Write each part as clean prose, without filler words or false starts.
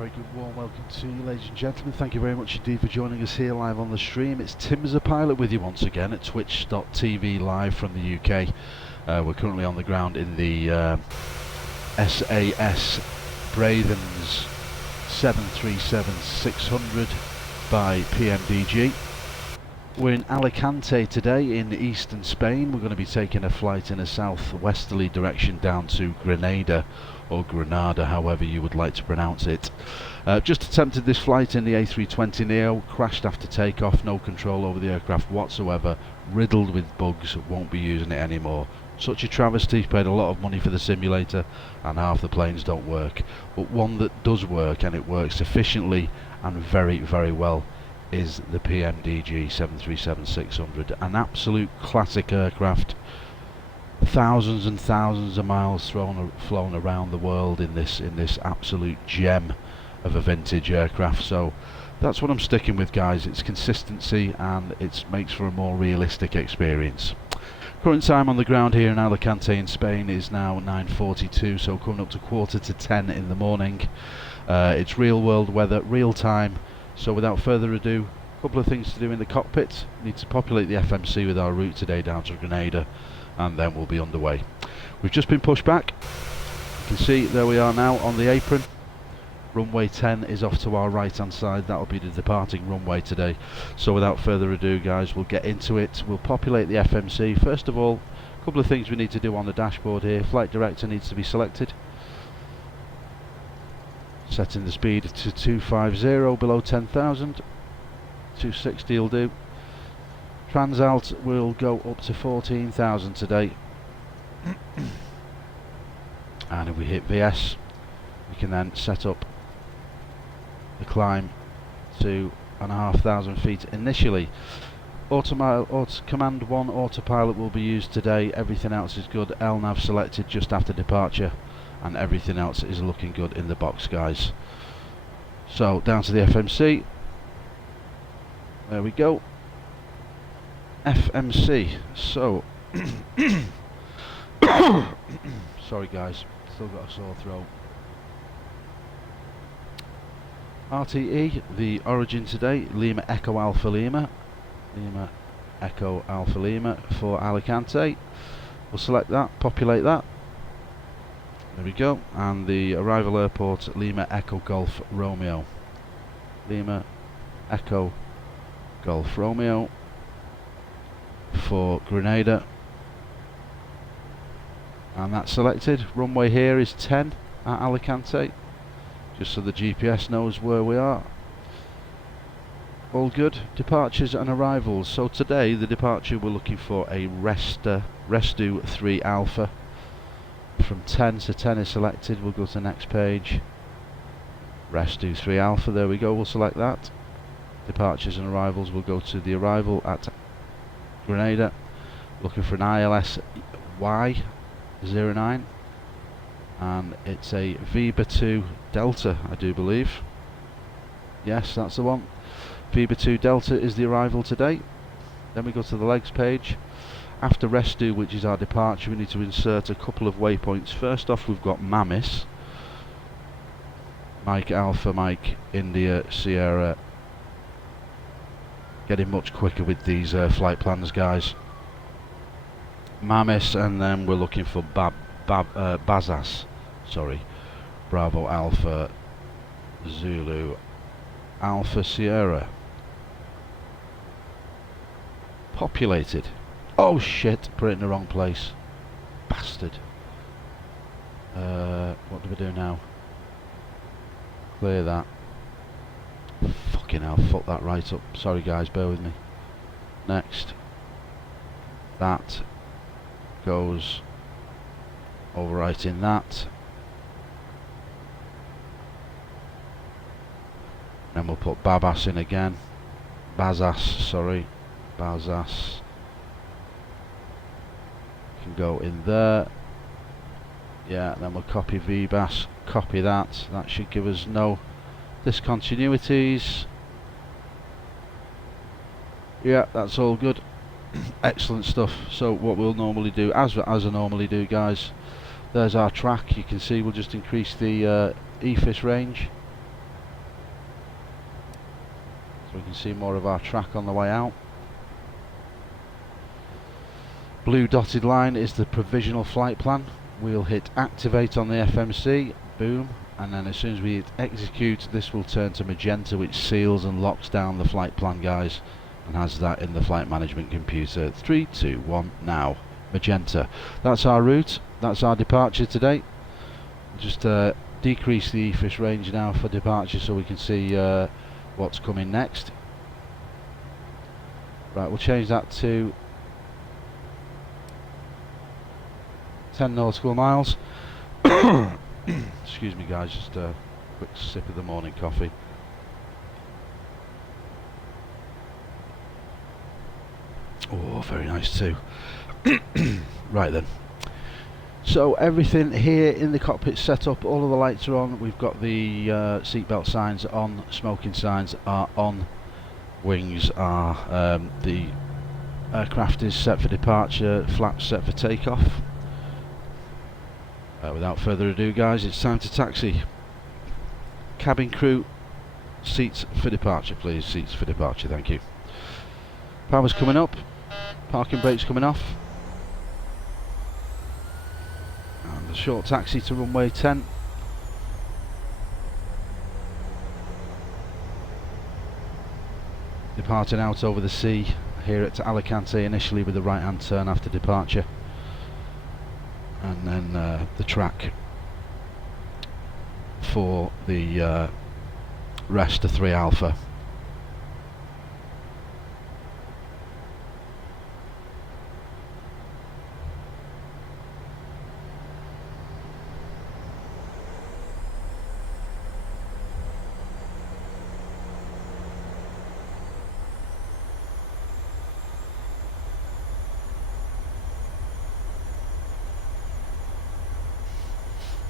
very good warm welcome to you, ladies and gentlemen. Thank you very much indeed for joining us here live on the stream. It's Pmdg Pilot with you once again at twitch.tv live from the UK. We're currently on the ground in the SAS Bravens 737-600 by Pmdg. We're in Alicante today in eastern Spain. We're going to be taking a flight in a southwesterly direction down to Grenada, or Grenada, however you would like to pronounce it. Just attempted this flight in the A320neo, crashed after takeoff, no control over the aircraft whatsoever, riddled with bugs, won't be using it anymore. Such a travesty. Paid a lot of money for the simulator and half the planes don't work. But one that does work, and it works efficiently and very, very well, is the Pmdg 737-600, an absolute classic aircraft. Thousands and thousands of miles flown around the world in this absolute gem of a vintage aircraft. So that's what I'm sticking with, guys. It's consistency and it makes for a more realistic experience. Current time on the ground here in Alicante in Spain is now 9:42, so coming up to 9:45 in the morning. It's real world weather, real time. So without further ado, a couple of things to do in the cockpit. Need to populate the FMC with our route today down to Grenada, and then we'll be underway. We've just been pushed back. You can see there we are now on the apron. Runway 10 is off to our right hand side. That'll be the departing runway today. So without further ado, guys, we'll get into it. We'll populate the FMC. First of all, a couple of things we need to do on the dashboard here. Flight director needs to be selected. Setting the speed to 250 below 10,000. 260 will do. Transalt will go up to 14,000 today. And if we hit VS, we can then set up the climb to 1,500 feet initially. Command 1 autopilot will be used today. Everything else is good. LNAV selected just after departure, and everything else is looking good in the box, guys. So down to the FMC. There we go. FMC. So sorry guys, still got a sore throat. RTE, the origin today, Lima Echo Alpha Lima. Lima Echo Alpha Lima for Alicante. We'll select that, populate that. There we go. And the arrival airport, Lima Echo Golf Romeo. Lima Echo Golf Romeo for Grenada. And that's selected. Runway here is 10 at Alicante, just so the GPS knows where we are. All good. Departures and arrivals. So today the departure, we're looking for a Restu 3 Alpha from 10, so 10 is selected. We'll go to the next page. Restu 3 Alpha, there we go, we'll select that. Departures and arrivals, we'll go to the arrival at Grenada. Looking for an ILS Y09, and it's a Viba 2 Delta, I do believe. Yes, that's the one. Viba 2 Delta is the arrival today. Then we go to the legs page. After Restu, which is our departure, we need to insert a couple of waypoints. First off, we've got Mamis. Mike Alpha, Mike India, Sierra. Getting much quicker with these flight plans, guys. Mamis, and then we're looking for Bazas. Sorry. Bravo Alpha, Zulu, Alpha Sierra. Populated. Oh shit, put it in the wrong place. Bastard. What do we do now? Clear that. Fucking hell, fuck that right up. Sorry guys, bear with me. Next. That goes overwriting that. Then we'll put Babas in again. Bazas, sorry. Bazas. Can go in there. Yeah, then we'll copy VBAS, copy that. That should give us no discontinuities. Yeah, that's all good. Excellent stuff. So what we'll normally do, as I normally do, guys, there's our track. You can see we'll just increase the EFIS range. so we can see more of our track on the way out. Blue dotted line is the provisional flight plan. We'll hit activate on the FMC, boom, and then as soon as we hit execute, this will turn to magenta, which seals and locks down the flight plan, guys, and has that in the flight management computer. 3, 2, 1, now. Magenta. That's our route, that's our departure today. Just decrease the EFIS range now for departure so we can see what's coming next. Right, we'll change that to 10 nautical miles. Excuse me guys, just a quick sip of the morning coffee. Oh, very nice too. Right then. So everything here in the cockpit set up, all of the lights are on, we've got the seatbelt signs on, smoking signs are on, wings are, the aircraft is set for departure, flaps set for takeoff. Without further ado guys, it's time to taxi. Cabin crew, seats for departure please, seats for departure, thank you. Power's coming up, parking brake's coming off. And a short taxi to runway 10. Departing out over the sea here at Alicante initially with the right hand turn after departure. And then the track for the rest of 3 Alpha.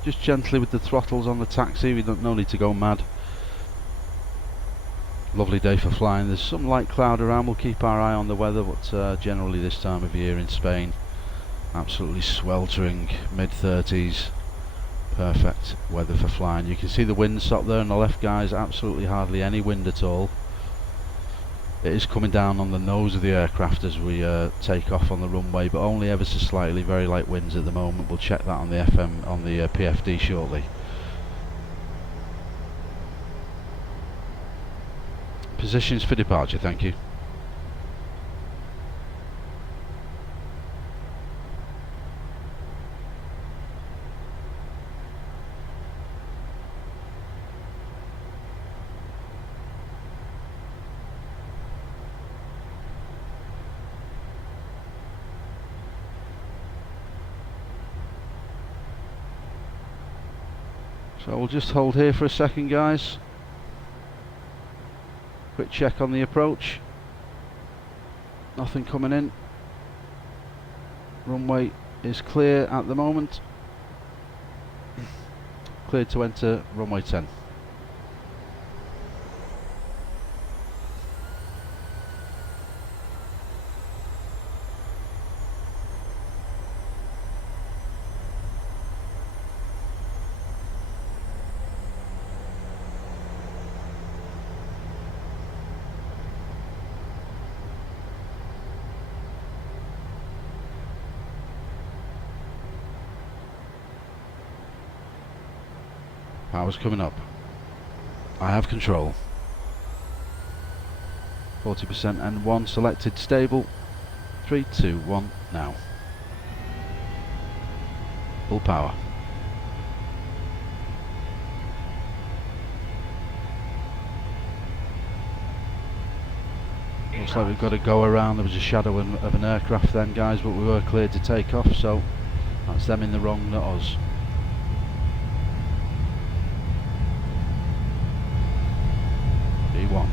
Just gently with the throttles on the taxi, we don't no need to go mad. Lovely day for flying. There's some light cloud around, we'll keep our eye on the weather, but generally this time of year in Spain, absolutely sweltering, mid-30s, perfect weather for flying. You can see the wind stop there on the left guys, absolutely hardly any wind at all. It is coming down on the nose of the aircraft as we take off on the runway, but only ever so slightly, very light winds at the moment. We'll check that on the FM, on the PFD shortly. Positions for departure, thank you. So we'll just hold here for a second guys. Quick check on the approach. Nothing coming in. Runway is clear at the moment. Cleared to enter runway 10. Power's coming up. I have control. 40% and 1 selected stable. 3, 2, 1 now. Full power. Looks like we've got to go around. There was a shadow of an aircraft then guys, but we were cleared to take off, so that's them in the wrong, not us. B1.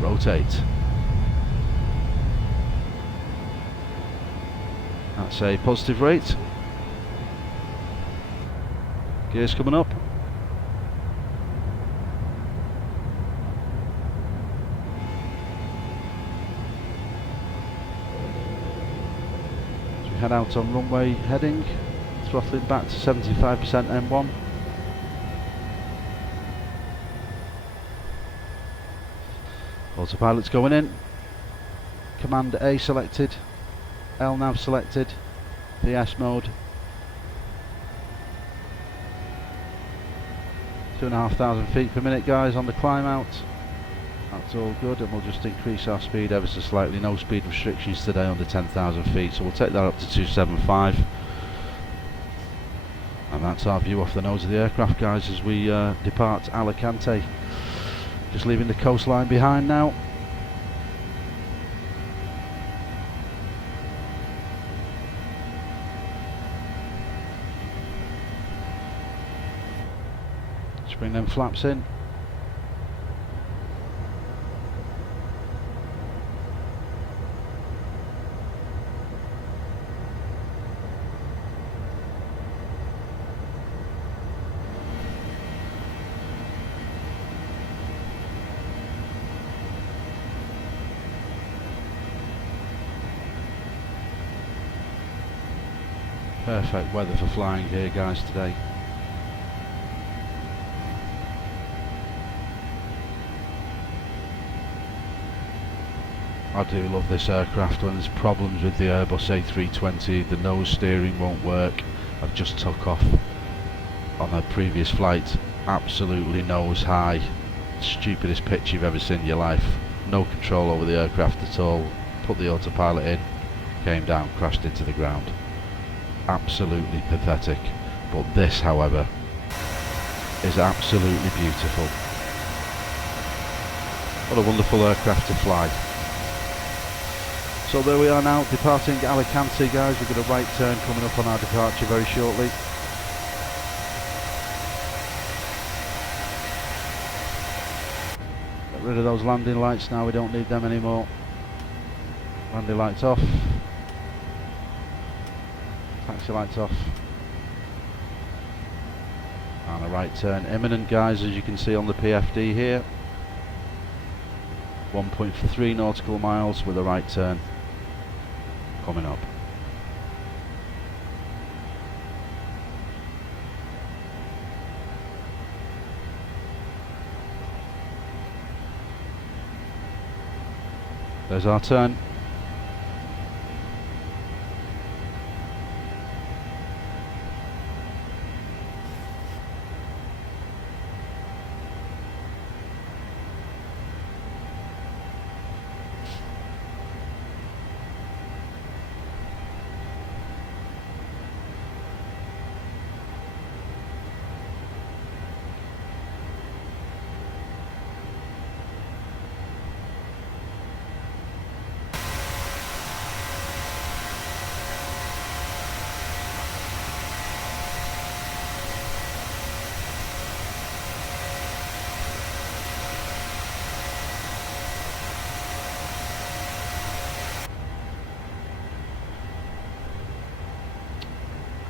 Rotate. That's a positive rate. Gears coming up. As we head out on runway heading, throttling back to 75% M1. Autopilot's going in. Command A selected. LNAV selected. VS mode. 2,500 feet per minute, guys, on the climb out. That's all good, and we'll just increase our speed ever so slightly. No speed restrictions today under 10,000 feet, so we'll take that up to 275. And that's our view off the nose of the aircraft, guys, as we depart Alicante. Just leaving the coastline behind now. Just bring them flaps in. Perfect weather for flying here, guys, today. I do love this aircraft. When there's problems with the Airbus A320, the nose steering won't work. I've just took off on a previous flight, absolutely nose high, stupidest pitch you've ever seen in your life. No control over the aircraft at all. Put the autopilot in, came down, crashed into the ground. Absolutely pathetic. But this, however, is absolutely beautiful. What a wonderful aircraft to fly. So there we are now, departing Alicante, guys. We've got a right turn coming up on our departure very shortly. Get rid of those landing lights now, we don't need them anymore. Landing lights off. Taxi lights off. And a right turn imminent, guys, as you can see on the PFD here. 1.3 nautical miles with a right turn coming up. There's our turn.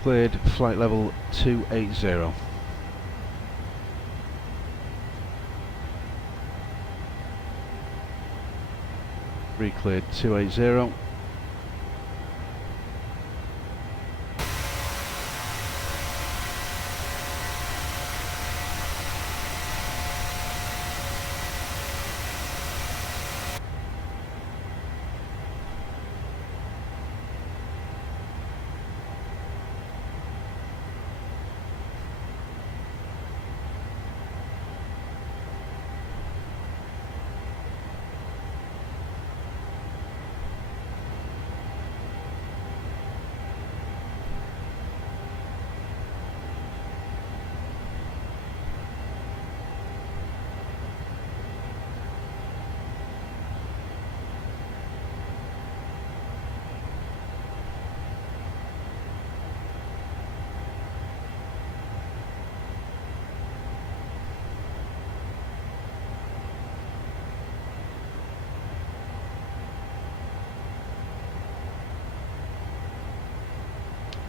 Cleared flight level 280. Re-cleared 280.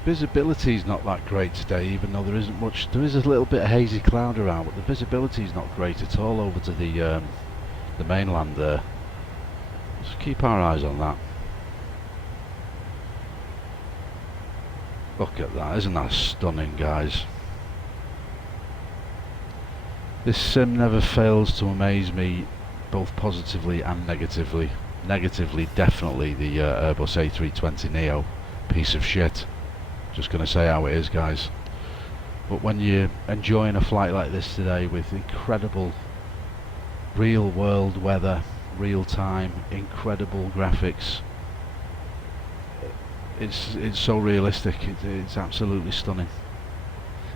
Visibility's not that great today, even though there isn't much. There is a little bit of hazy cloud around, but the visibility's not great at all over to the mainland there. Just keep our eyes on that. Look at that, isn't that stunning, guys? This sim never fails to amaze me both positively and negatively. Negatively, definitely the Airbus A320neo, piece of shit. Just going to say how it is, guys. But when you're enjoying a flight like this today with incredible real world weather, real time, incredible graphics, it's so realistic. It's absolutely stunning.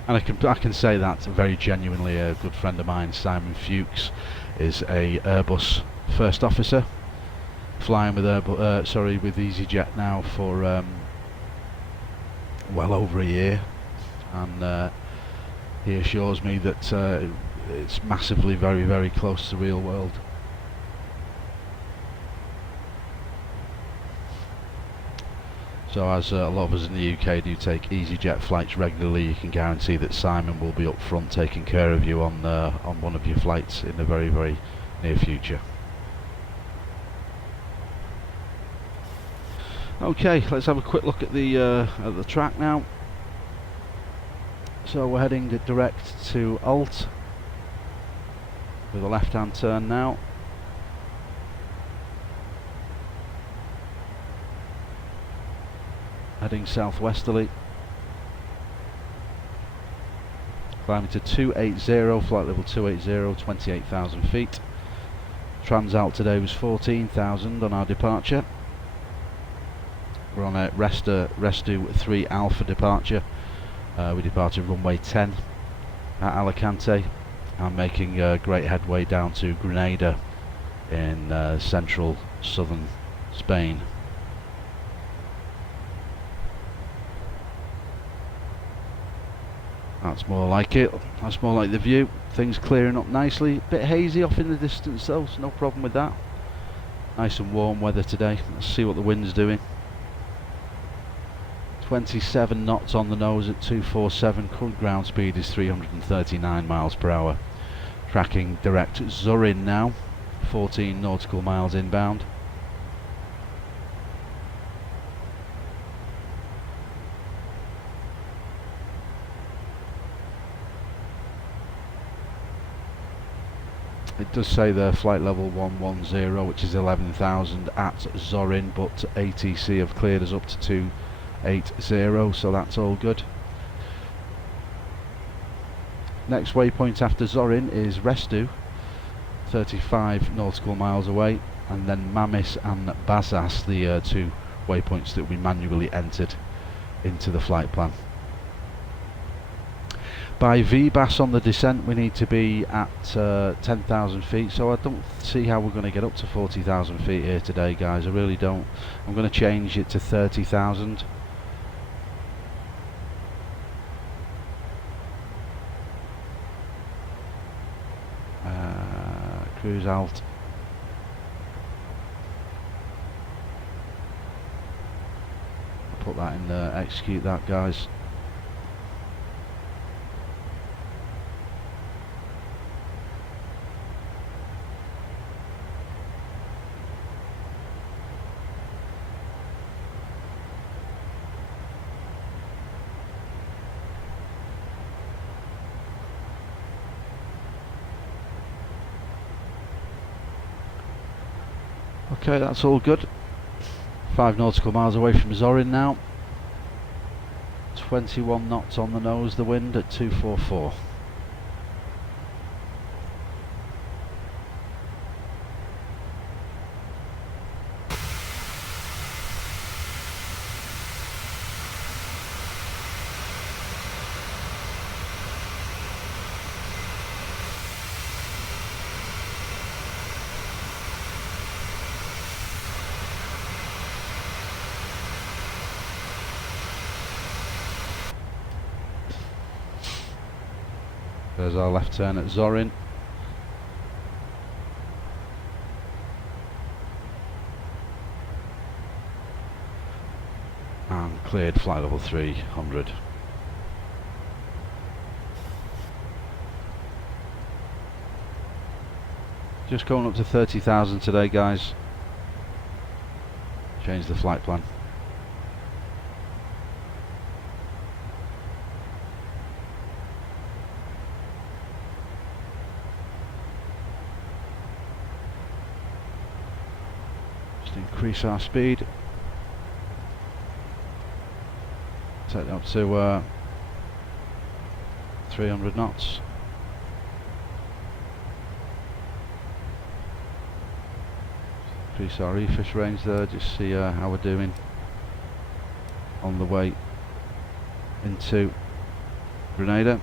And I can say that very genuinely. A good friend of mine, Simon Fuchs, is a Airbus first officer, flying with with EasyJet now for well over a year, and he assures me that it's massively very, very close to real world. So as a lot of us in the UK do take EasyJet flights regularly, you can guarantee that Simon will be up front taking care of you on one of your flights in the very, very near future. Okay, let's have a quick look at the track now. So we're heading direct to Alt with a left-hand turn now. Heading southwesterly. Climbing to 280, flight level 280, 28,000 feet. Transalt today was 14,000 on our departure. We're on a Restu 3 Alpha departure. We departed runway 10 at Alicante and making great headway down to Grenada in central southern Spain. That's more like it. That's more like the view. Things clearing up nicely. Bit hazy off in the distance though, so no problem with that. Nice and warm weather today. Let's see what the wind's doing. 27 knots on the nose at 247. Current ground speed is 339 miles per hour. Tracking direct Zurin now. 14 nautical miles inbound. It does say there flight level 110, which is 11,000 at Zorin, but ATC have cleared us up to 280, so that's all good. Next waypoint after Zorin is Restu, 35 nautical miles away, and then Mamis and Bazas, the two waypoints that we manually entered into the flight plan. By VBAS on the descent we need to be at 10,000 feet, so I don't see how we're going to get up to 40,000 feet here today, guys. I really don't. I'm going to change it to 30,000. Cruise alt. Put that in there, execute that, guys. Okay, that's all good. 5 nautical miles away from Zorin now. 21 knots on the nose, the wind at 244. There's our left turn at Zorin. And cleared flight level 300. Just going up to 30,000 today, guys. Change the flight plan. increase our speed. Take it up to 300 knots. Increase our EFIS range there, just see how we're doing on the way into Grenada.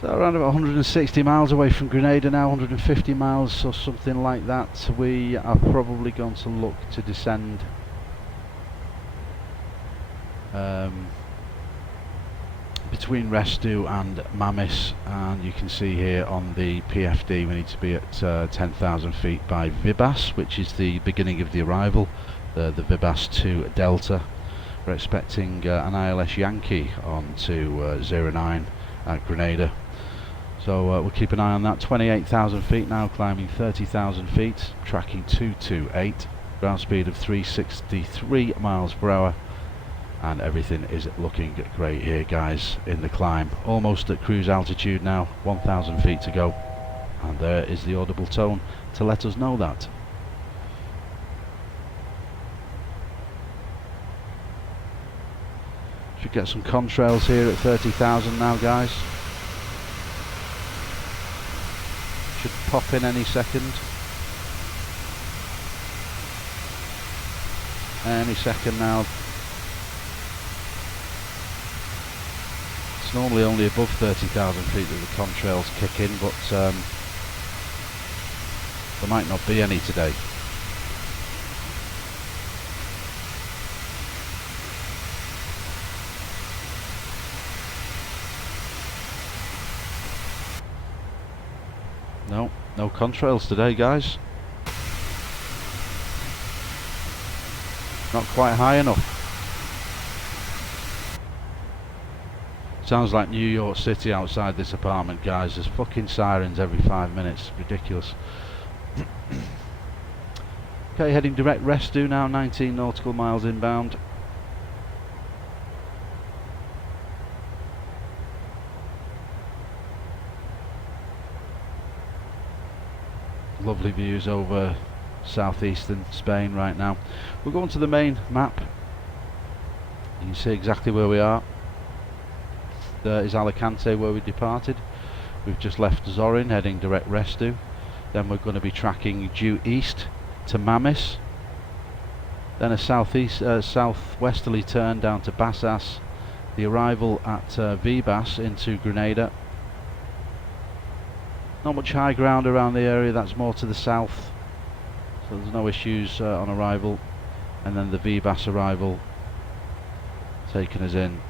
So around about 160 miles away from Grenada now, 150 miles or something like that. We are probably going to look to descend between Restu and Mamis, and you can see here on the PFD we need to be at 10,000 feet by Vibas, which is the beginning of the arrival, the Vibas to Delta. We're expecting an ILS Yankee on to 09 at Grenada. So we'll keep an eye on that. 28,000 feet now, climbing 30,000 feet, tracking 228, ground speed of 363 miles per hour, and everything is looking great here, guys, in the climb. Almost at cruise altitude now, 1,000 feet to go, and there is the audible tone to let us know that. Should get some contrails here at 30,000 now, guys. Should pop in any second. Any second now. It's normally only above 30,000 feet that the contrails kick in, but there might not be any today. No contrails today, guys. Not quite high enough. Sounds like New York City outside this apartment, guys. There's fucking sirens every 5 minutes. Ridiculous. Okay, heading direct Restu now, 19 nautical miles inbound. Lovely views over southeastern Spain right now. We're going to the main map. You can see exactly where we are. There is Alicante, where we departed. We've just left Zorin, heading direct Restu. Then we're going to be tracking due east to Mamis. Then a southwesterly turn down to Bassas. The arrival at Vibas into Grenada. Not much high ground around the area, that's more to the south, so there's no issues on arrival. And then the Vibas arrival taking us in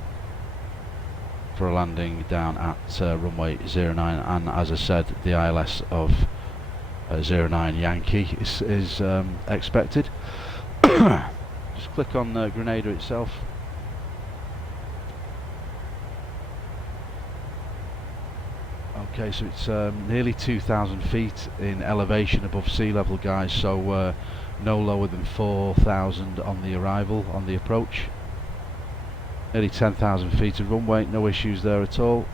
for a landing down at runway 09, and as I said, the ILS of 09 Yankee is expected. Just click on Grenada itself. Okay, so it's nearly 2,000 feet in elevation above sea level, guys, so no lower than 4,000 on the arrival, on the approach. Nearly 10,000 feet of runway, no issues there at all.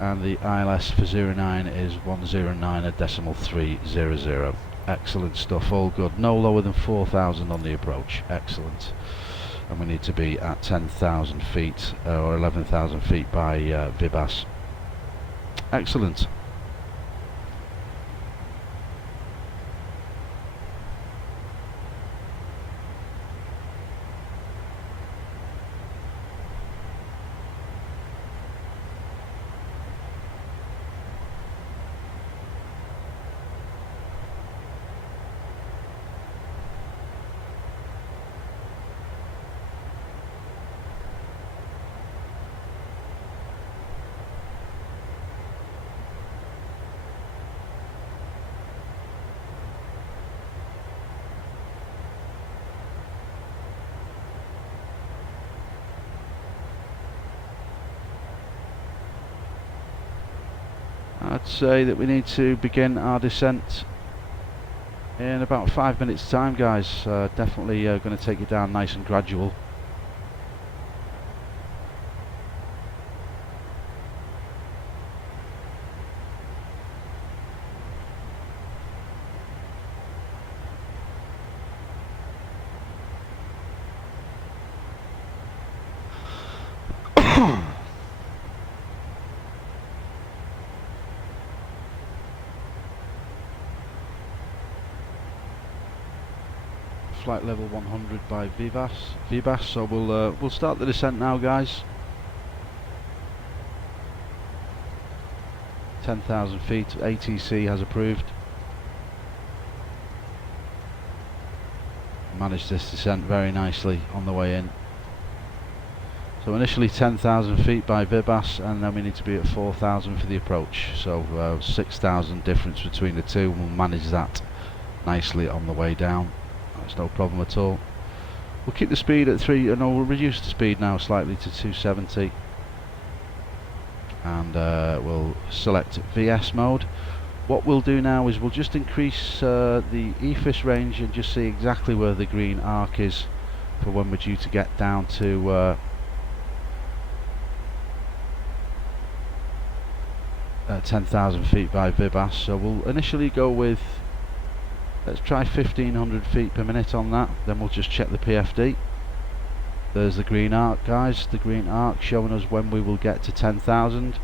And the ILS for 09 is 109.300. Excellent stuff, all good. No lower than 4,000 on the approach, excellent. And we need to be at 10,000 feet or 11,000 feet by Vibas. Excellent. I'd say that we need to begin our descent in about 5 minutes time, guys. Definitely going to take it down nice and gradual. flight level 100 by Vibas. So we'll start the descent now, guys. 10,000 feet, ATC has approved. Managed this descent very nicely on the way in. So initially 10,000 feet by Vibas, and then we need to be at 4,000 for the approach. So 6,000 difference between the two, and we'll manage that nicely on the way down. That's no problem at all. We'll keep the speed at 3, and we'll reduce the speed now slightly to 270. And we'll select VS mode. What we'll do now is we'll just increase the EFIS range and just see exactly where the green arc is for when we're due to get down to 10,000 feet by Vibas. So we'll initially go with, let's try 1500 feet per minute on that, then we'll just check the PFD. There's the green arc, guys, the green arc showing us when we will get to 10,000.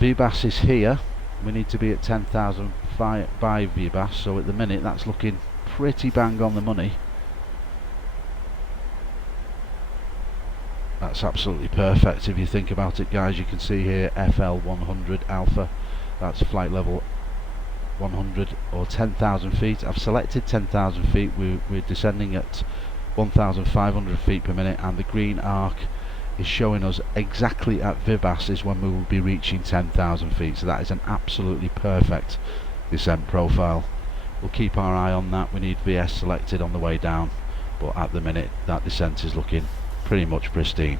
Vibas is here, we need to be at 10,000 by Vibas, so at the minute that's looking pretty bang on the money. That's absolutely perfect if you think about it, guys. You can see here FL100 Alpha, that's flight level 100 or 10,000 feet. I've selected 10,000 feet, we're descending at 1,500 feet per minute, and the green arc is showing us exactly at Vibas is when we will be reaching 10,000 feet. So that is an absolutely perfect descent profile. We'll keep our eye on that. We need VS selected on the way down, but at the minute that descent is looking pretty much pristine.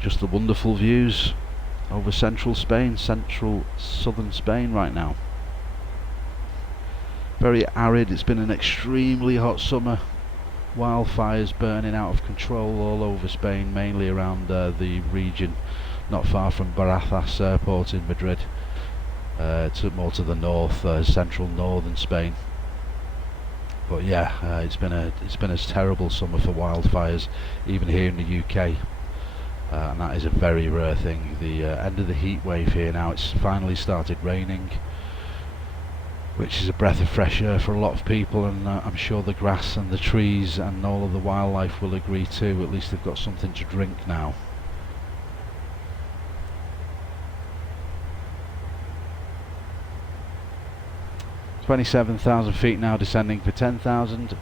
Just the wonderful views over central Spain, central southern Spain right now. Very arid, it's been an extremely hot summer. Wildfires burning out of control all over Spain, mainly around the region not far from Barajas airport in Madrid, more to the north, central northern Spain. But yeah, it's been a terrible summer for wildfires, even here in the UK. And that is a very rare thing. The end of the heat wave here now, it's finally started raining, which is a breath of fresh air for a lot of people, and I'm sure the grass and the trees and all of the wildlife will agree too. At least they've got something to drink now. "27,000 feet now, descending for 10,000,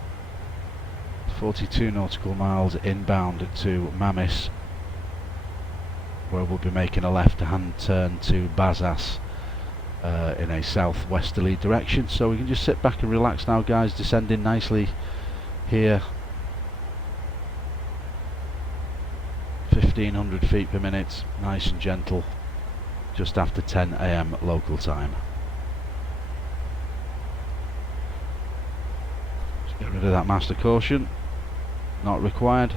42 nautical miles inbound to Mamis, where we'll be making a left-hand turn to Bazas in a southwesterly direction. So we can just sit back and relax now, guys, descending nicely here, 1,500 feet per minute, nice and gentle, just after 10 AM local time. Just get rid of that master caution, not required.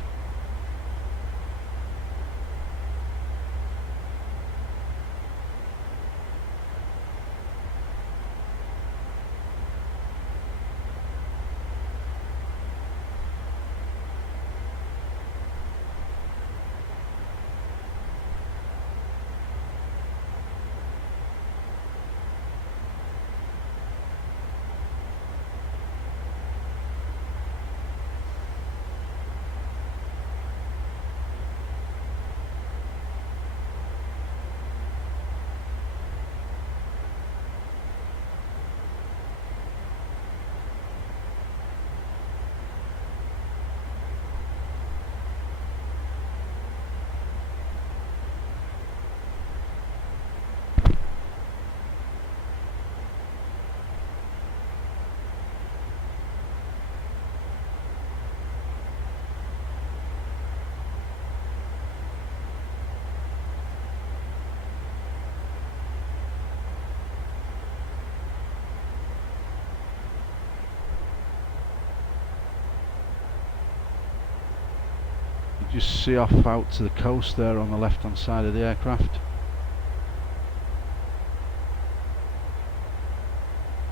Just see off out to the coast there on the left hand side of the aircraft.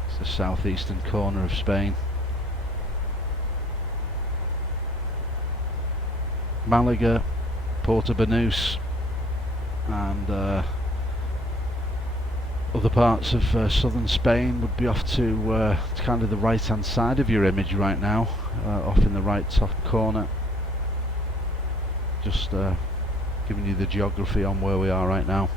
It's the southeastern corner of Spain. Malaga, Porto Banús, and Other parts of southern Spain would be off to kind of the right hand side of your image right now, off in the right top corner. Just giving you the geography on where we are right now.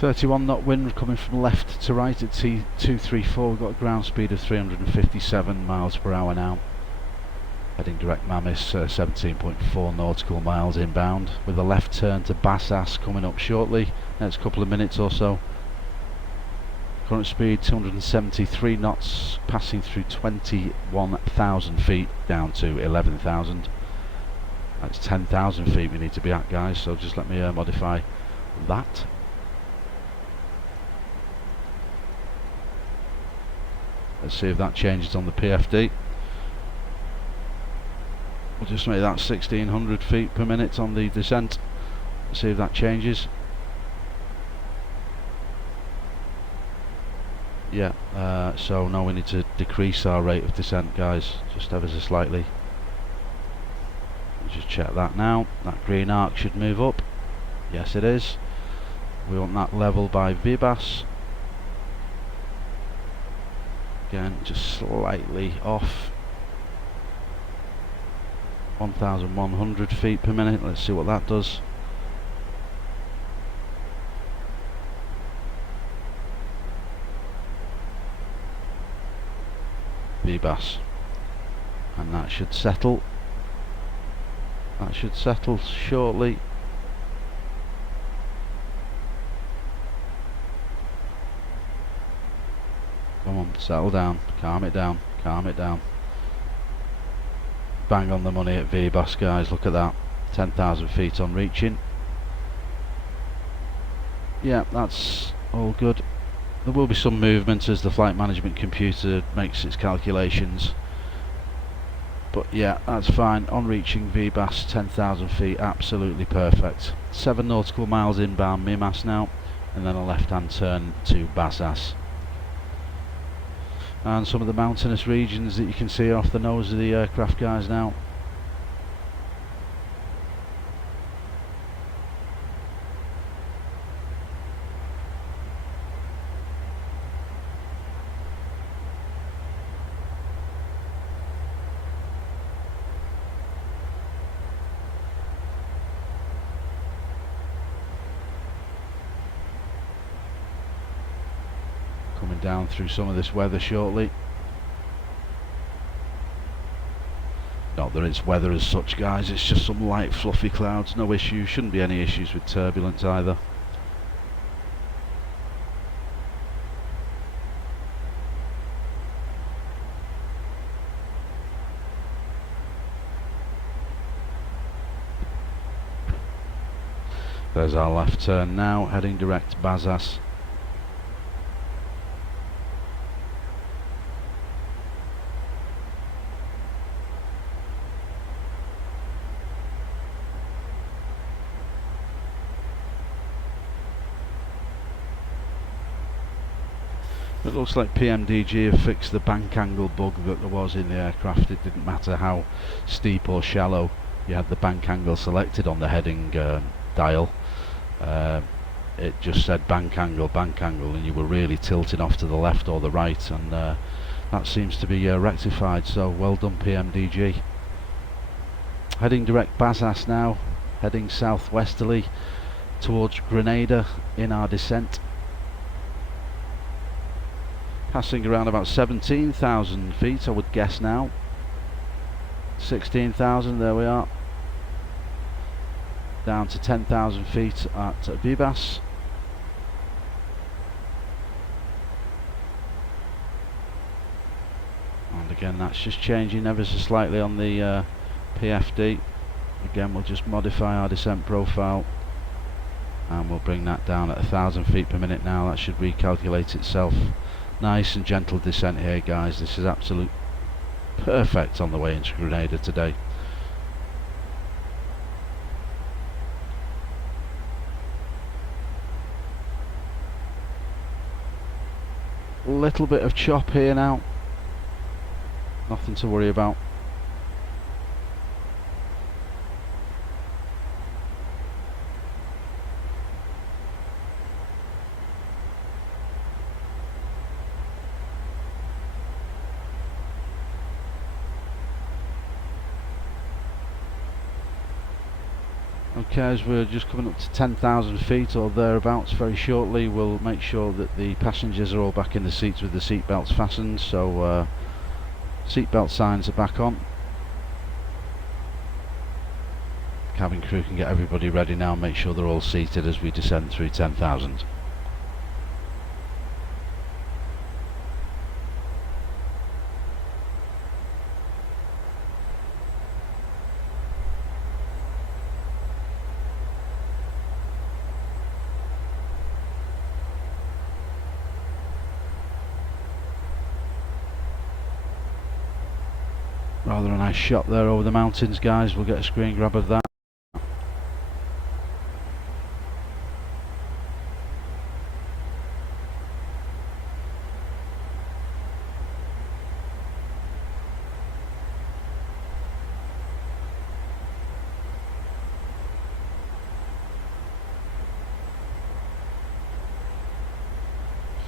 .31 knot wind coming from left to right at T234. We've got a ground speed of 357 miles per hour now. Heading direct Mamis, 17.4 nautical miles inbound, with a left turn to Bassas coming up shortly, next couple of minutes or so. Current speed 273 knots, passing through 21,000 feet down to 11,000. That's 10,000 feet we need to be at, guys, so just let me modify that. Let's see if that changes on the PFD. We'll just make that 1600 feet per minute on the descent. Let's see if that changes. Yeah, so now we need to decrease our rate of descent, guys, just ever so slightly. Let's just check that now. That green arc should move up. Yes, it is. We want that level by Vibas. Again, just slightly off. 1,100 feet per minute. Let's see what that does. Vibas. And that should settle. That should settle shortly. Come on, settle down, calm it down, calm it down. Bang on the money at Vibas, guys, look at that. 10,000 feet on reaching. Yeah, that's all good. There will be some movement as the flight management computer makes its calculations. But yeah, that's fine. On reaching Vibas, 10,000 feet, absolutely perfect. 7 nautical miles inbound Mimas now, and then a left-hand turn to Bassas. And some of the mountainous regions that you can see off the nose of the aircraft, guys, now. Coming down through some of this weather shortly. Not that it's weather as such, guys, it's just some light fluffy clouds, no issues, shouldn't be any issues with turbulence either. There's our left turn now, heading direct Bassas. It looks like PMDG have fixed the bank angle bug that there was in the aircraft. It didn't matter how steep or shallow you had the bank angle selected on the heading dial. It just said bank angle, and you were really tilting off to the left or the right, and that seems to be rectified, so well done PMDG. Heading direct Bazas now, heading southwesterly towards Grenada in our descent. Passing around about 17,000 feet, I would guess now. 16,000, there we are. Down to 10,000 feet at Vivas. And again, that's just changing ever so slightly on the PFD. Again, we'll just modify our descent profile and we'll bring that down at 1,000 feet per minute now. That should recalculate itself. Nice and gentle descent here, guys. This is absolute perfect on the way into Grenada today. A little bit of chop here now. Nothing to worry about. Okay, as we're just coming up to 10,000 feet or thereabouts very shortly, we'll make sure that the passengers are all back in the seats with the seat belts fastened, so seat belt signs are back on. Cabin crew can get everybody ready now and make sure they're all seated as we descend through 10,000. Rather a nice shot there over the mountains, guys. We'll get a screen grab of that.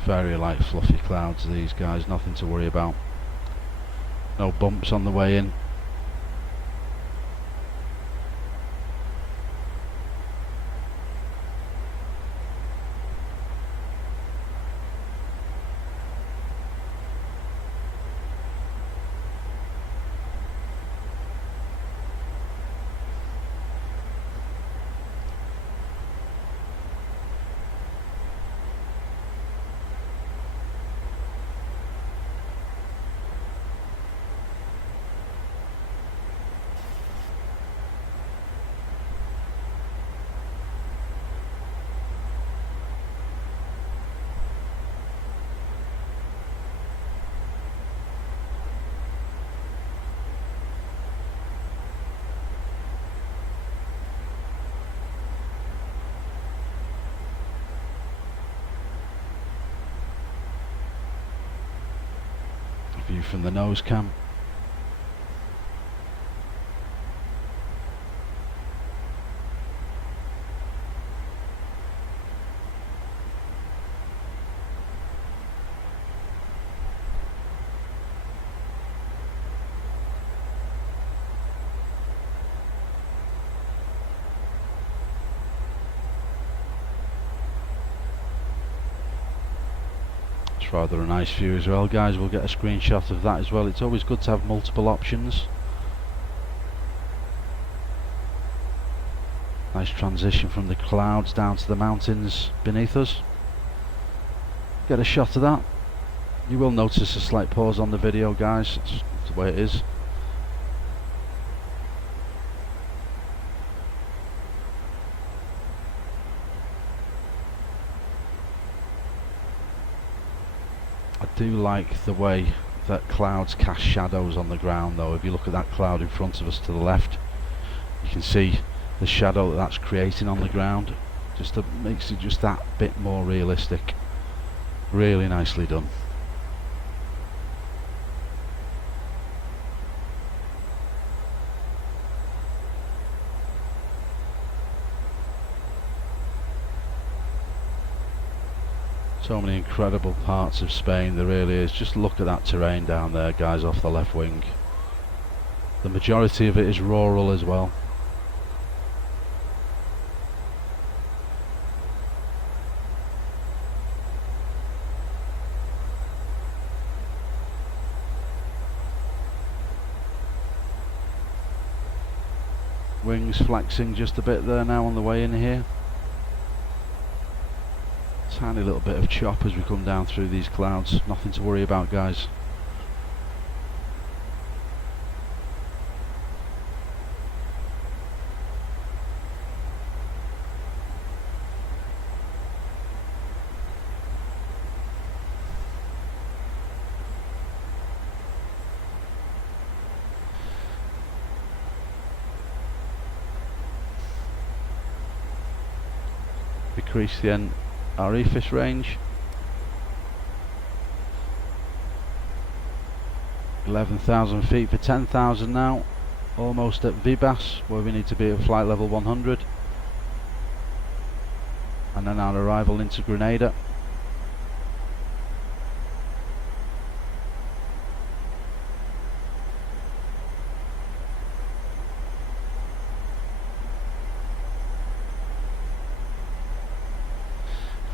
Very light fluffy clouds, these guys, nothing to worry about. No bumps on the way in. View from the nose cam. Rather a nice view as well, guys. We'll get a screenshot of that as well. It's always good to have multiple options. Nice transition from the clouds down to the mountains beneath us. Get a shot of that. You will notice a slight pause on the video, guys. That's the way it is. I do like the way that clouds cast shadows on the ground though. If you look at that cloud in front of us to the left, you can see the shadow that that's creating on the ground. Just makes it just that bit more realistic. Really nicely done. So many incredible parts of Spain, there really is. Just look at that terrain down there, guys, off the left wing. The majority of it is rural as well. Wings flexing just a bit there now on the way in here. Tiny little bit of chop as we come down through these clouds. Nothing to worry about, guys. Decrease the REFIS range. 11,000 feet for 10,000 now. Almost at Vibas, where we need to be at flight level 100. And then our arrival into Grenada.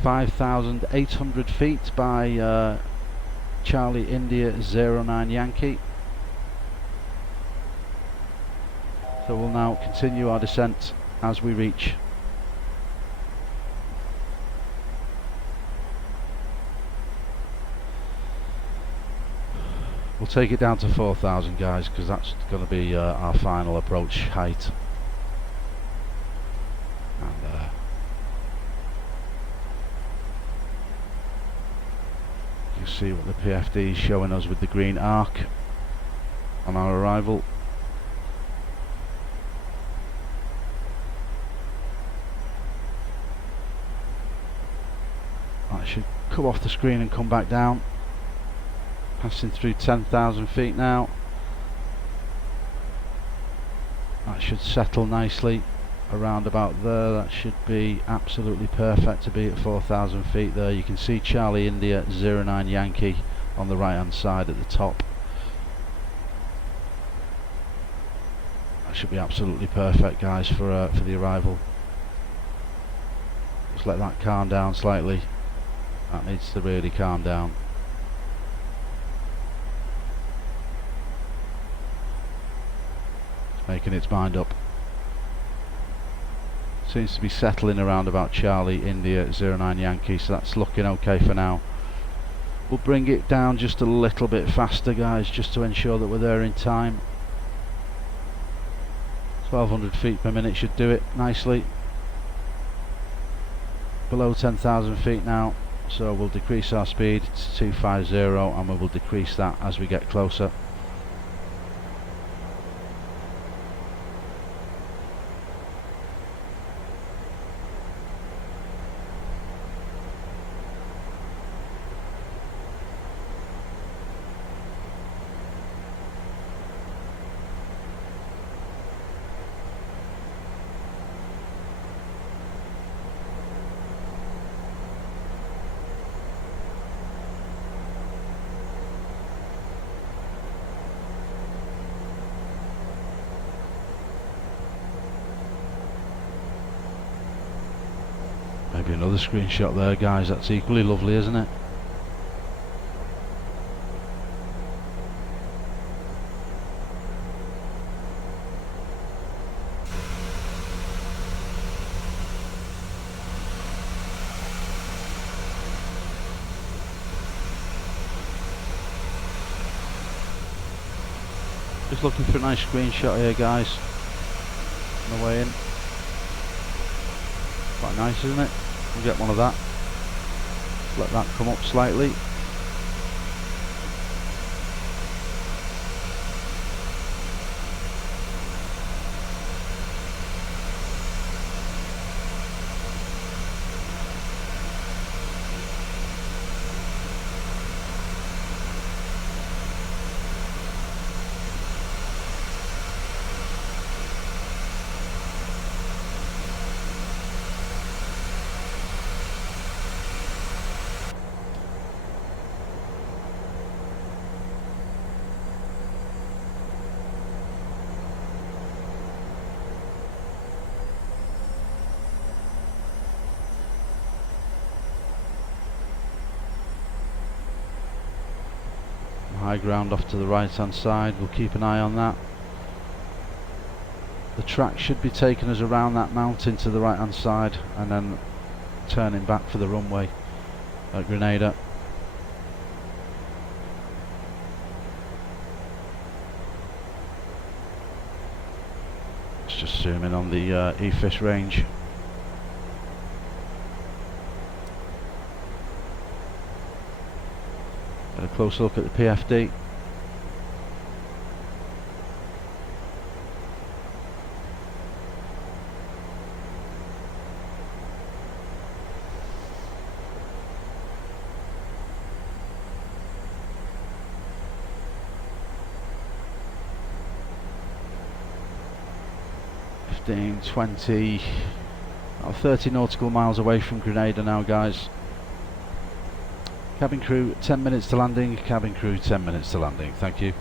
(5,800 feet by Charlie India 09 Yankee. So we'll now continue our descent as we reach. We'll take it down to 4,000, guys, because that's going to be our final approach height. And you see what the PFD is showing us with the green arc on our arrival. That should come off the screen and come back down. Passing through 10,000 feet now. That should settle nicely around about there. That should be absolutely perfect to be at 4,000 feet there. You can see Charlie India 09 Yankee on the right hand side at the top. That should be absolutely perfect, guys, for the arrival. Just let that calm down slightly. That needs to really calm down. It's making its mind up. Seems to be settling around about Charlie India 09 Yankee, so that's looking okay for now. We'll bring it down just a little bit faster, guys, just to ensure that we're there in time. 1200 feet per minute should do it nicely. Below 10,000 feet now, so we'll decrease our speed to 250 and we will decrease that as we get closer. Maybe another screenshot there, guys. That's equally lovely, isn't it? Just looking for a nice screenshot here, guys, on the way in. Quite nice, isn't it? We'll get one of that. Let that come up slightly. high ground off to the right hand side, we'll keep an eye on that. The track should be taking us around that mountain to the right hand side and then turning back for the runway at Grenada. Let's just zoom in on the EFIS range. Get a closer look at the PFD. 20, about 30 nautical miles away from Grenada now, guys. Cabin crew 10 minutes to landing, cabin crew 10 minutes to landing, thank you.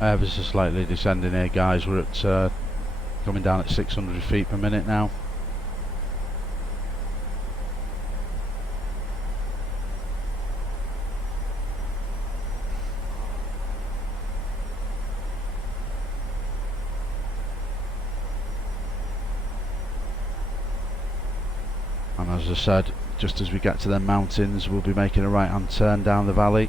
Ever so slightly descending here, guys. We're at coming down at 600 feet per minute now. And as I said, just as we get to the mountains, we'll be making a right hand turn down the valley.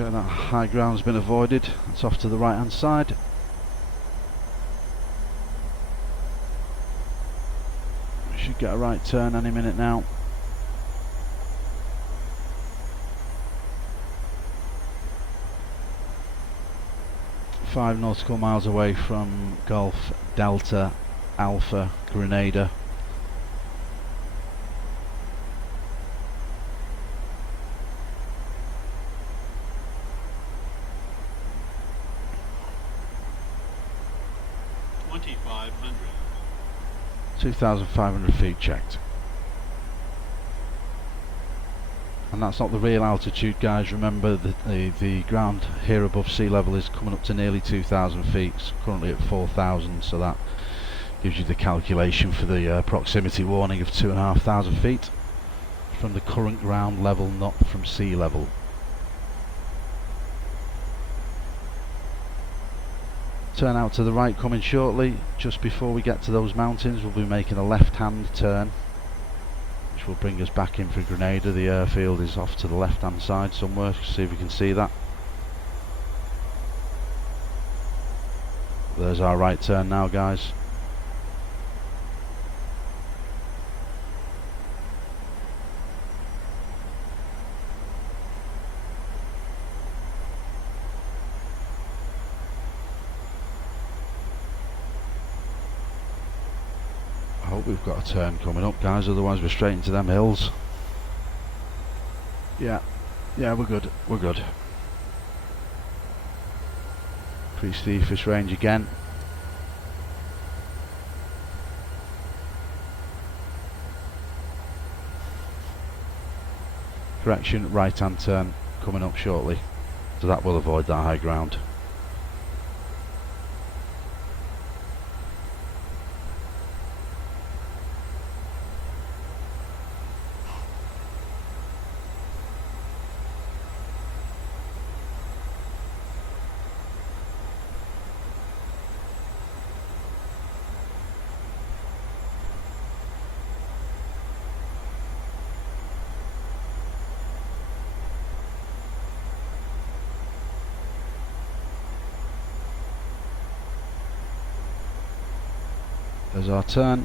Okay, that high ground's been avoided. It's off to the right hand side. We should get a right turn any minute now. Five nautical miles away from Golf Delta Alpha Grenada. $2,500. 2,500 feet checked. And that's not the real altitude, guys. Remember that the ground here above sea level is coming up to nearly 2,000 feet. It's currently at 4,000, so that gives you the calculation for the proximity warning of 2,500 feet from the current ground level, not from sea level. Turn out to the right coming shortly. Just before we get to those mountains, we'll be making a left hand turn, which will bring us back in for Grenada. The airfield is off to the left hand side somewhere. See if we can see that. There's our right turn now, guys. I hope we've got a turn coming up, guys, otherwise we're straight into them hills. Yeah, we're good, we're good. Increase the EFIS range again. Correction, right hand turn coming up shortly, so that will avoid that high ground. There's our turn.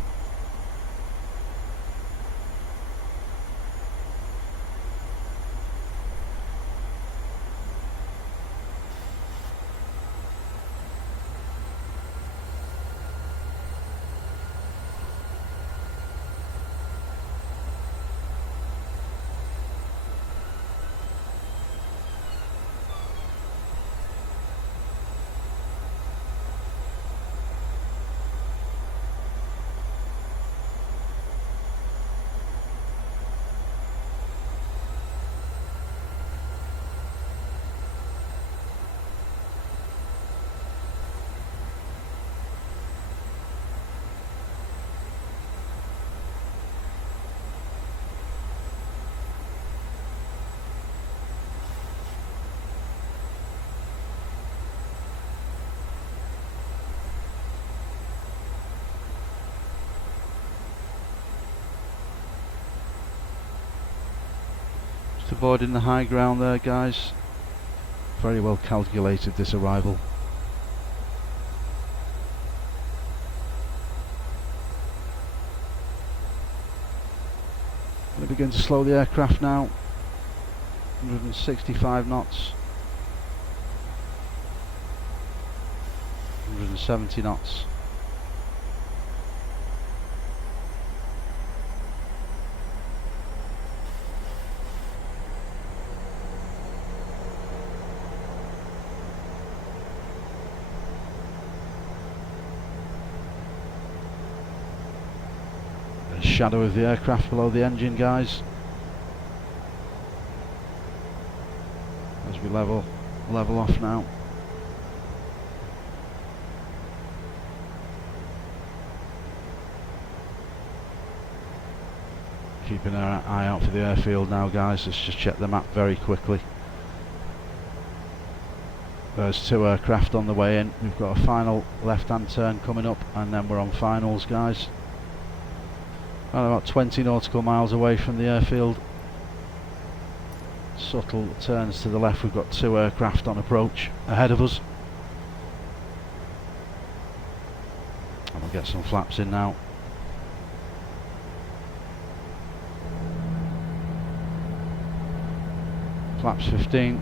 Avoiding the high ground there, guys. Very well calculated, this arrival. Going to begin to slow the aircraft now. 165 knots. 170 knots. Shadow of the aircraft below the engine, guys, as we level off now. Keeping our eye out for the airfield now, guys. Let's just check the map very quickly. There's 2 aircraft on the way in. We've got a final left hand turn coming up, and then we're on finals, guys. About 20 nautical miles away from the airfield. Subtle turns to the left. We've got 2 aircraft on approach ahead of us. And we'll get some flaps in now. Flaps 15.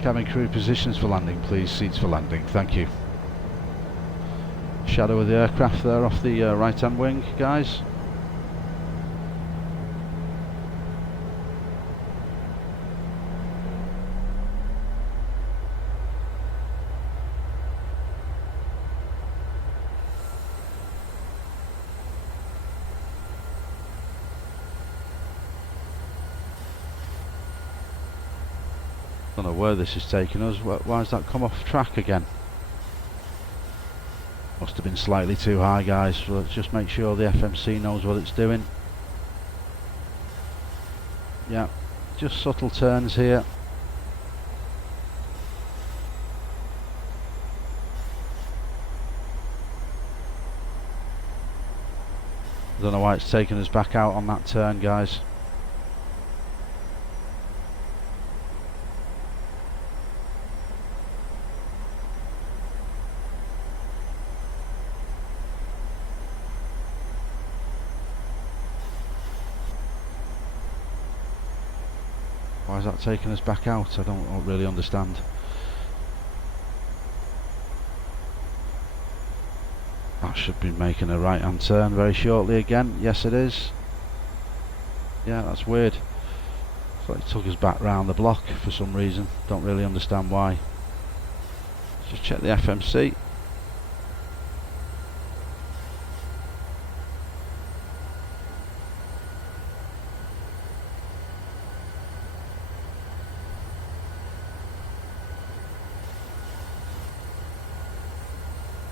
Cabin crew, positions for landing please, seats for landing, thank you. Shadow of the aircraft there off the right hand wing, guys. Don't know where this is taking us. Why has that come off track again? Must have been slightly too high, guys. So let's just make sure the FMC knows what it's doing. Yeah, just subtle turns here. I don't know why it's taken us back out on that turn, guys. Why is that taking us back out? I don't really understand. That should be making a right hand turn very shortly again. Yes it is. Yeah, that's weird. It's like it took us back round the block for some reason. Don't really understand why. Let's just check the FMC.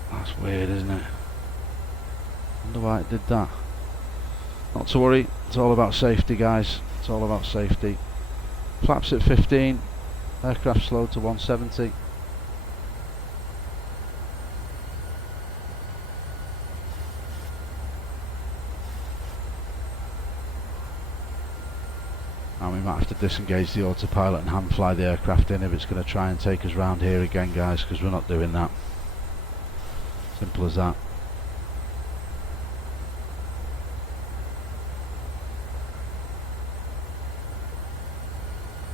That's weird, isn't it? Wonder why it did that. Not to worry, it's all about safety, guys. It's all about safety. Flaps at 15, aircraft slowed to 170. And we might have to disengage the autopilot and hand fly the aircraft in if it's going to try and take us round here again, guys, because we're not doing that. Simple as that.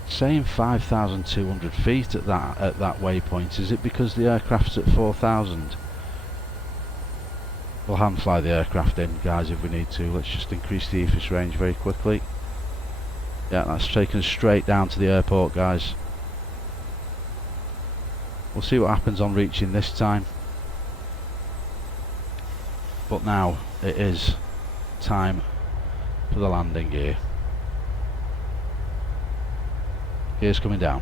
Saying 5,200 feet at that waypoint. Is it because the aircraft's at 4,000? We'll hand fly the aircraft in, guys, if we need to. Let's just increase the EFIS range very quickly. Yeah, that's taken us straight down to the airport, guys. We'll see what happens on reaching this time. But now it is time for the landing gear. Gear's coming down.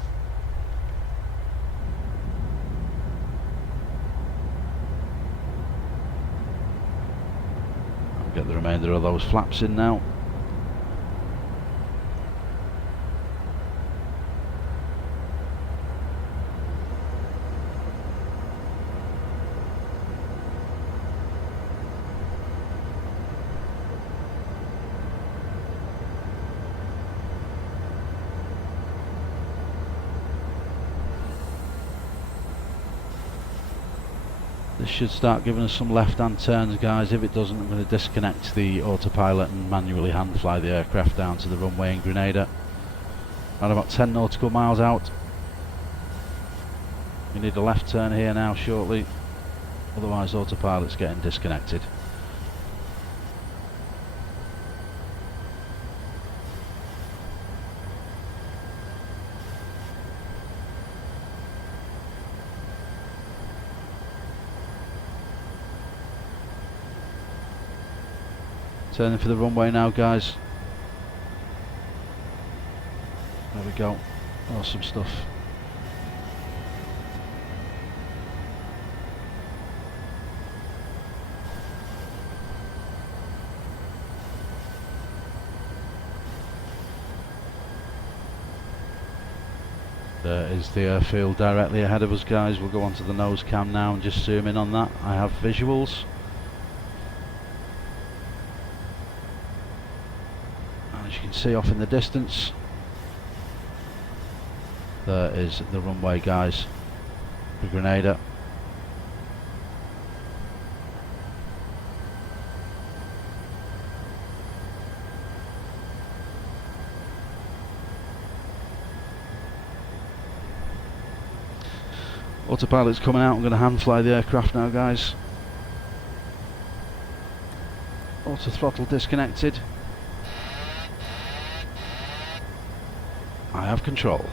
I'll get the remainder of those flaps in now. This should start giving us some left-hand turns, guys. If it doesn't, I'm going to disconnect the autopilot and manually hand fly the aircraft down to the runway in Grenada. Around about 10 nautical miles out. We need a left turn here now shortly, otherwise autopilot's getting disconnected. Turning for the runway now, guys. There we go. Awesome stuff. There is the airfield directly ahead of us, guys. We'll go onto the nose cam now and just zoom in on that. I have visuals. As you can see off in the distance, there is the runway, guys, for Grenada. Autopilot's coming out. I'm going to hand fly the aircraft now, guys. Auto throttle disconnected. I have control.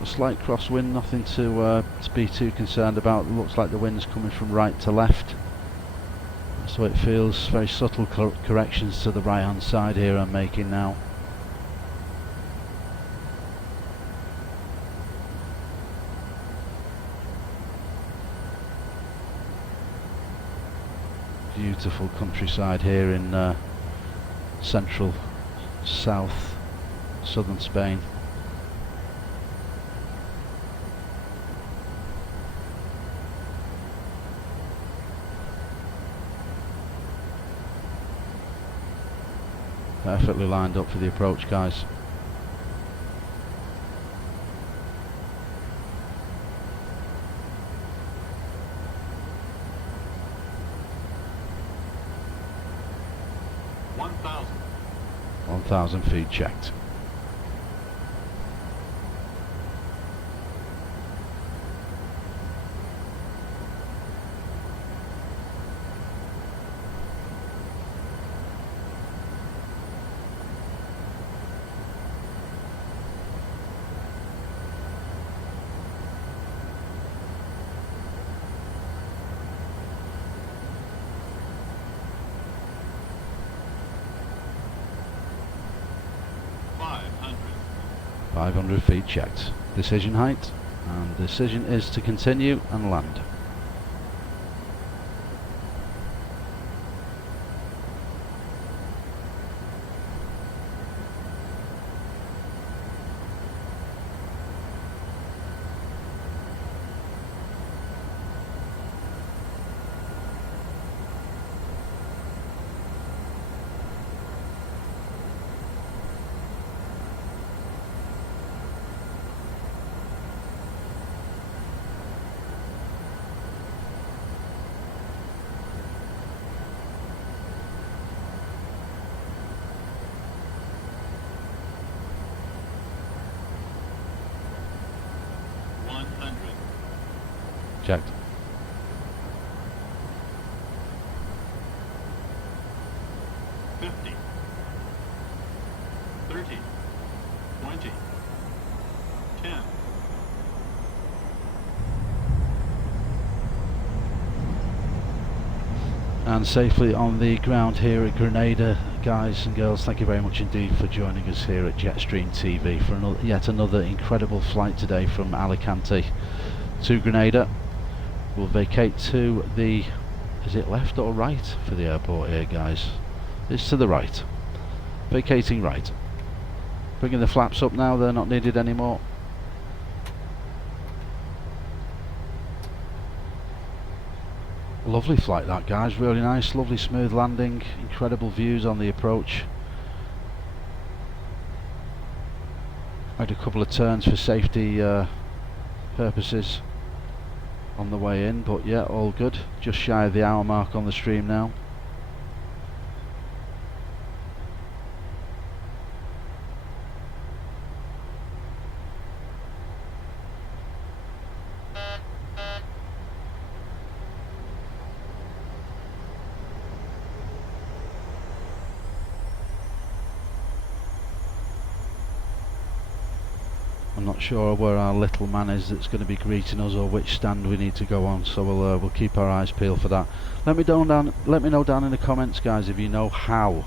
A slight crosswind, nothing to be too concerned about. It looks like the wind's coming from right to left, so it feels very subtle corrections to the right hand side here I'm making now. Beautiful countryside here in central southern Spain. Perfectly lined up for the approach, guys. One thousand feet checked. 500 feet checked. Decision height, and decision is to continue and land. Checked. And safely on the ground here at Grenada, guys and girls. Thank you very much indeed for joining us here at Jetstream TV for yet another incredible flight today from Alicante to Grenada. We'll vacate to the, is it left or right for the airport here, guys? It's to the right. Vacating right. Bringing the flaps up now, they're not needed anymore. Lovely flight that, guys, really nice, lovely smooth landing, incredible views on the approach. Had a couple of turns for safety purposes on the way in, but yeah, all good. Just shy of the hour mark on the stream now. I'm not sure where our little man is that's going to be greeting us, or which stand we need to go on, so we'll keep our eyes peeled for that. Let me know down in the comments, guys, if you know how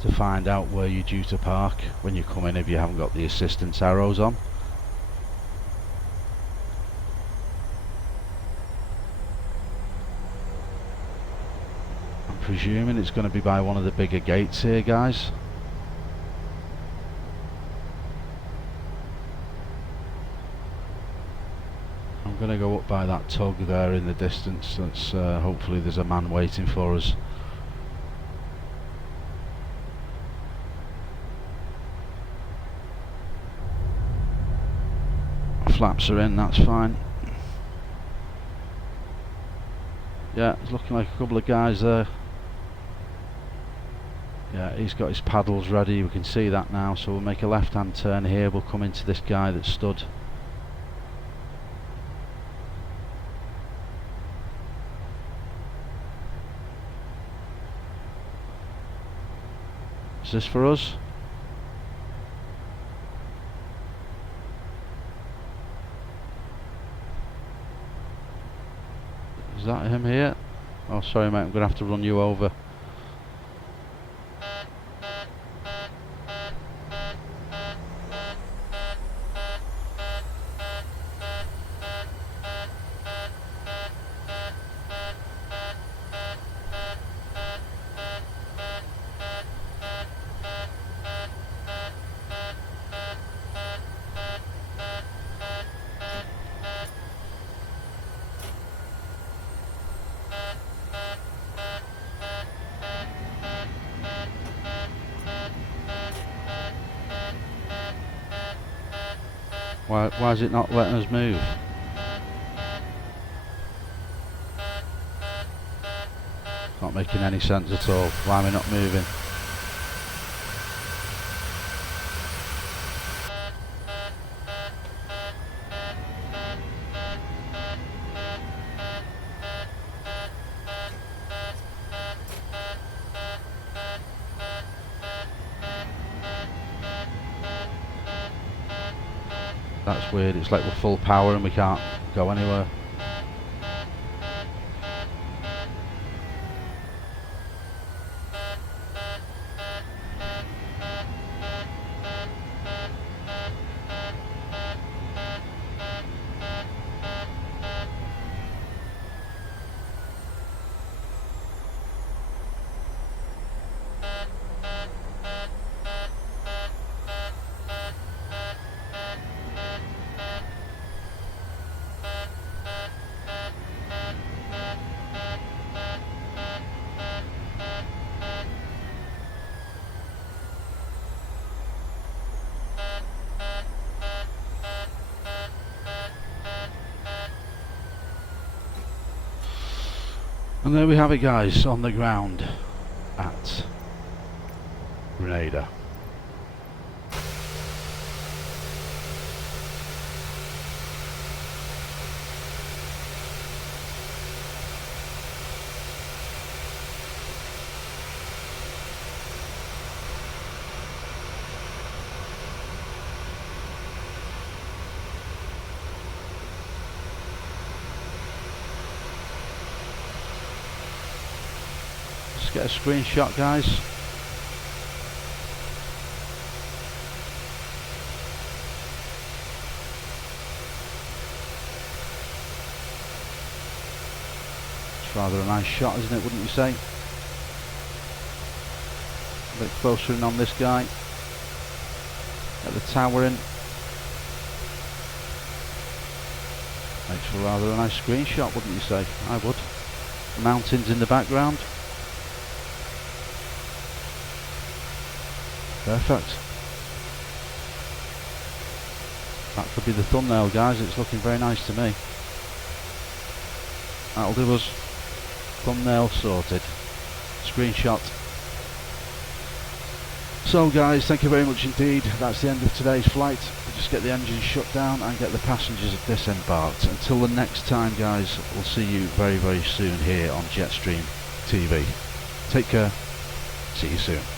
to find out where you're due to park when you come in, if you haven't got the assistance arrows on. I'm presuming it's going to be by one of the bigger gates here, guys. I'm going to go up by that tug there in the distance. That's hopefully there's a man waiting for us. Flaps are in, that's fine. Yeah, it's looking like a couple of guys there. Yeah, he's got his paddles ready, we can see that now, so we'll make a left hand turn here. We'll come into this guy that stood. Is this for us? Is that him here? Oh, sorry mate, I'm going to have to run you over. Why is it not letting us move? Not making any sense at all. Why am I not moving? That's weird, it's like we're full power and we can't go anywhere. And there we have it, guys, on the ground at Grenada. Let's get a screenshot, guys. It's rather a nice shot, isn't it, wouldn't you say? A bit closer in on this guy. Get the tower in. Makes for rather a nice screenshot, wouldn't you say? I would. Mountains in the background. Perfect. That could be the thumbnail, guys. It's looking very nice to me. That'll do us. Thumbnail sorted. Screenshot. So guys, thank you very much indeed. That's the end of today's flight. We'll just get the engine shut down and get the passengers disembarked. Until the next time, guys, we'll see you very, very soon here on Jetstream TV. Take care. See you soon.